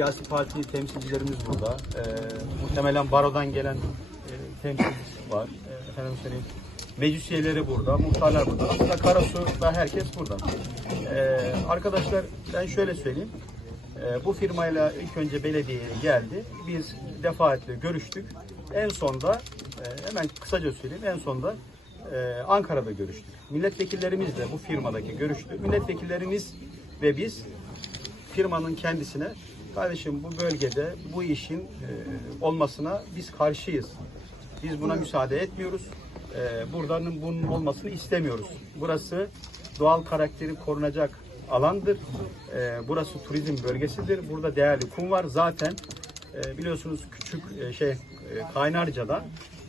siyasi parti temsilcilerimiz burada. E, muhtemelen barodan gelen e, temsilcisi var. E, efendim söyleyeyim. Meclis üyeleri burada, muhtarlar burada. Aslında Karasu'da herkes burada. E, arkadaşlar ben şöyle söyleyeyim. E, bu firmayla ilk önce belediyeye geldi. Biz defaatle görüştük. En sonda e, hemen kısaca söyleyeyim. En sonda e, Ankara'da görüştük. Milletvekillerimiz de bu firmadaki görüştü. Milletvekillerimiz ve biz firmanın kendisine kardeşim bu bölgede bu işin e, olmasına biz karşıyız. Biz buna müsaade etmiyoruz. E, buradanın bunun olmasını istemiyoruz. Burası doğal karakteri korunacak alandır. E, burası turizm bölgesidir. Burada değerli kum var. Zaten e, biliyorsunuz küçük e, şey e, Kaynarca'da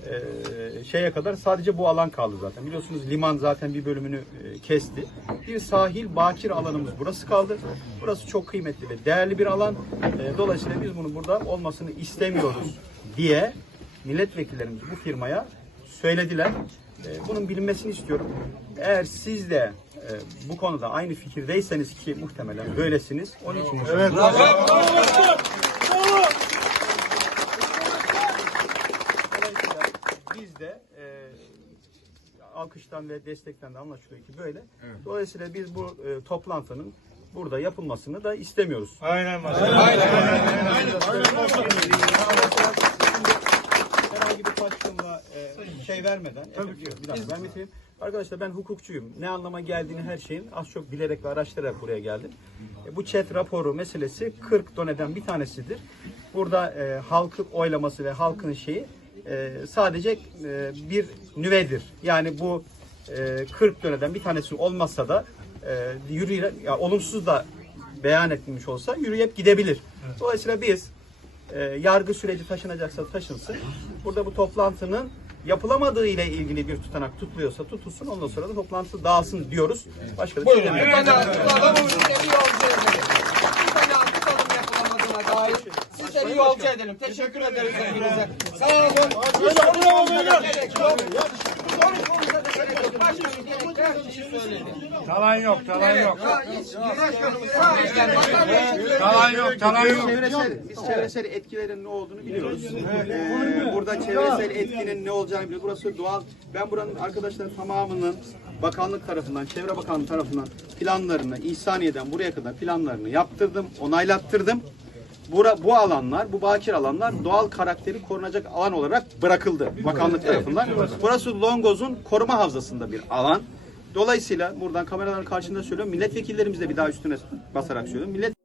e, şeye kadar sadece bu alan kaldı zaten. Biliyorsunuz liman zaten bir bölümünü e, kesti. Bir sahil bakir alanımız burası kaldı. Burası çok kıymetli ve değerli bir alan. E, dolayısıyla biz bunu burada olmasını istemiyoruz diye milletvekillerimiz bu firmaya söylediler. E, bunun bilinmesini istiyorum. Eğer siz de e, bu konuda aynı fikirdeyseniz ki muhtemelen böylesiniz. Onun için evet. Dolayısıyla biz de e, alkıştan ve destekten de anlaşılıyor ki böyle. Dolayısıyla biz bu e, toplantının burada yapılmasını da istemiyoruz. Aynen Herhangi bir başkanla e, şey vermeden, Tabii ki. Bir dakika ben bitireyim. Arkadaşlar ben hukukçuyum. Ne anlama geldiğini her şeyin az çok bilerek ve araştırarak buraya geldim. E, bu chat raporu meselesi 40 doneden bir tanesidir. Burada e, halkın oylaması ve halkın şeyi e, sadece e, bir nüvedir. Yani bu e, 40 döneden bir tanesi olmazsa da e, yürüye, ya, olumsuz da beyan etmiş olsa yürüyüp gidebilir. Dolayısıyla biz e, yargı süreci taşınacaksa taşınsın. Burada bu toplantının yapılamadığı ile ilgili bir tutanak tutuluyorsa tutulsun. Ondan sonra da toplantı dağılsın diyoruz. Başka da bir şey Yolcu edelim. Teşekkür ederiz hepinize. Sağ olun. Şeyi söyledi. Talan yok, talan yok. Talan yok, talan yok. Çevresel, biz çevresel etkilerin ne olduğunu biliyoruz. Ee, burada çevresel etkinin ne olacağını biliyoruz. Burası doğal. Ben buranın arkadaşlar tamamının bakanlık tarafından, Çevre Bakanlığı tarafından planlarını, İhsaniye'den buraya kadar planlarını yaptırdım, onaylattırdım. Bura, bu alanlar, bu bakir alanlar doğal karakteri korunacak alan olarak bırakıldı bakanlık tarafından. Burası Longoz'un koruma havzasında bir alan. Dolayısıyla buradan kameraların karşısında söylüyorum. Milletvekillerimiz de bir daha üstüne basarak söylüyorum. Millet